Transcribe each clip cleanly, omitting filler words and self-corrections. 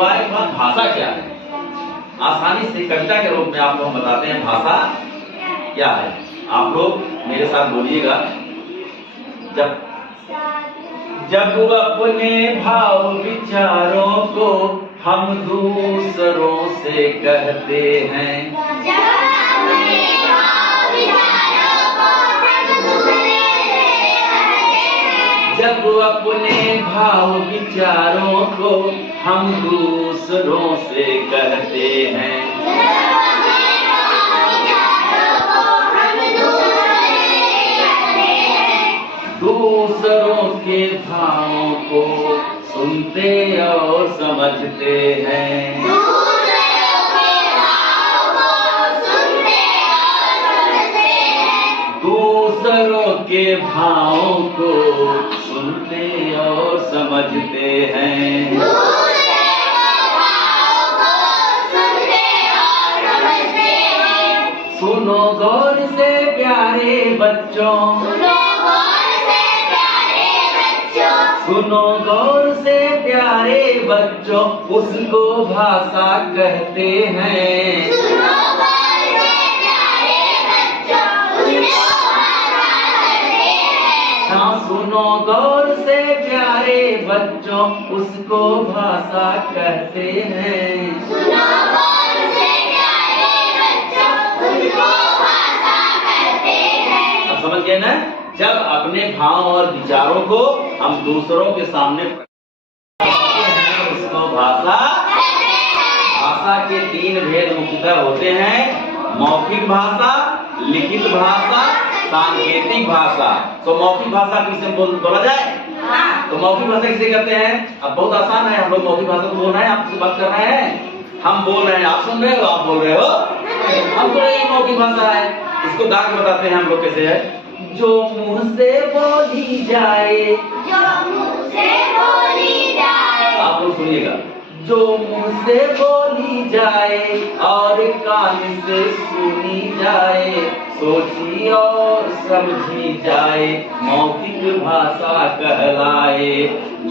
हुआ है। वह भाषा क्या है, आसानी से कविता के रूप में आपको हम बताते हैं भाषा क्या है। आप लोग मेरे साथ बोलिएगा। जब अपने भाव विचारों को हम दूसरों से कहते हैं, जब अपने भाव विचारों को हम दूसरों से कहते हैं, दूसरों के भावों को सुनते और समझते हैं, दूसरों के भावों को सुनते और समझते हैं। सुनो गौर से प्यारे बच्चों, सुनो गौर से प्यारे बच्चों, उसको भाषा कहते हैं। हाँ, सुनो गौर से प्यारे बच्चों, उसको भाषा कहते हैं। अब समझ गए ना? जब अपने भाव और विचारों को हम दूसरों के सामने उसको भाषा। भाषा के 3 भेद मुख्यतः होते हैं, मौखिक भाषा, लिखित भाषा, सांकेतिक भाषा। तो मौखिक भाषा किसे बोला जाए? तो मौखिक भाषा किसे कहते हैं? अब बहुत आसान है, हम लोग मौखिक भाषा तो बोल रहे हैं, आपसे बात कर रहे हैं, हम बोल रहे हैं, आप सुन रहे हो, आप बोल रहे हो, हम तो ये मौखिक भाषा है। इसको दाग बताते हैं हम लोग कैसे है। जो मुंह से बोली जाए, आप लोग सुनिएगा। जो मुंह से बोली जाए और कान से सुनी जाए, सोची और समझी जाए, मौखिक भाषा कहलाए।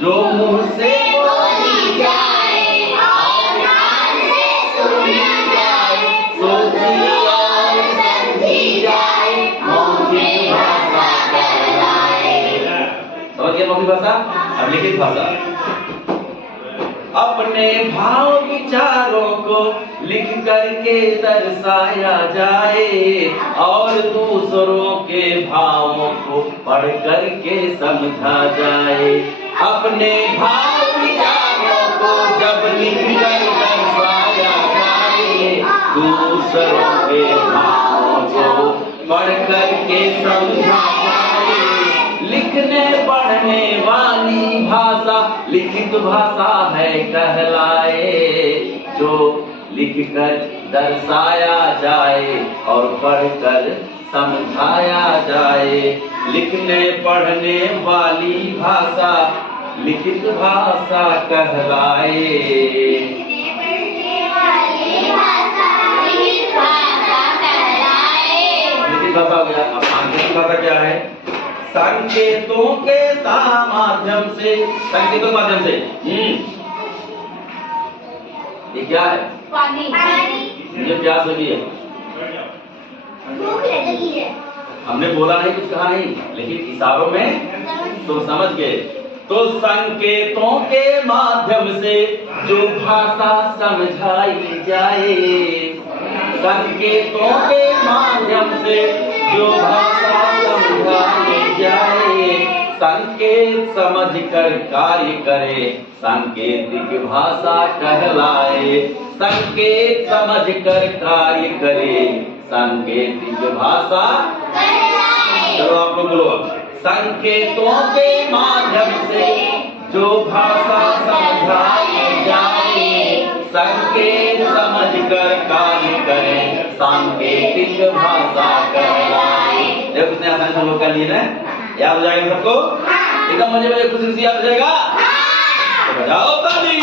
जो मुंह से बोली जाए और कान से सुनी जाए, सोची और समझी जाए, मौखिक भाषा कहलाए। समझ गए मौखिक भाषा? अब लिखित भाषा। अपने भाव विचारों को लिख करके दर्शाया जाए और दूसरों के भावों को पढ़ करके समझा जाए। अपने भाव विचारों को जब लिख कर दर्शाया जाए, दूसरों के भावों को पढ़ करके समझा जाए। लिखने पढ़ने वाली भाषा लिखित भाषा है कहलाए। जो लिखकर दर्शाया जाए और पढ़कर समझाया जाए, लिखने पढ़ने वाली भाषा लिखित भाषा कहलाए। लिखित भाषा हो गया। अब सांकेतिक भाषा क्या है? संकेतों के माध्यम से, संकेतों के माध्यम से। ये क्या है? पानी। मुझे प्यास लगी है, भूख लगी है। हमने बोला नहीं, कुछ कहा नहीं, लेकिन इशारों में तो समझ गए। तो संकेतों के माध्यम से जो भाषा समझाई जाए, संकेतों के माध्यम से जो भाषा समझाई जाए, संकेत समझकर कार्य करे, सांकेतिक भाषा कहलाए। संकेत समझकर कार्य करे, सांकेतिक भाषा कहलाए। चलो आप लोग बोलो। संकेतों के माध्यम से जो भाषा समझाई जाए, संकेत समझकर कार्य करे, सांकेतिक भाषा कहलाए। जब कितने आसान हम लोग कर लिए ना, याद हो जाएगा सबको? एकदम मजे में खुशी खुशी याद हो जाएगा? तो बजाओ ताली।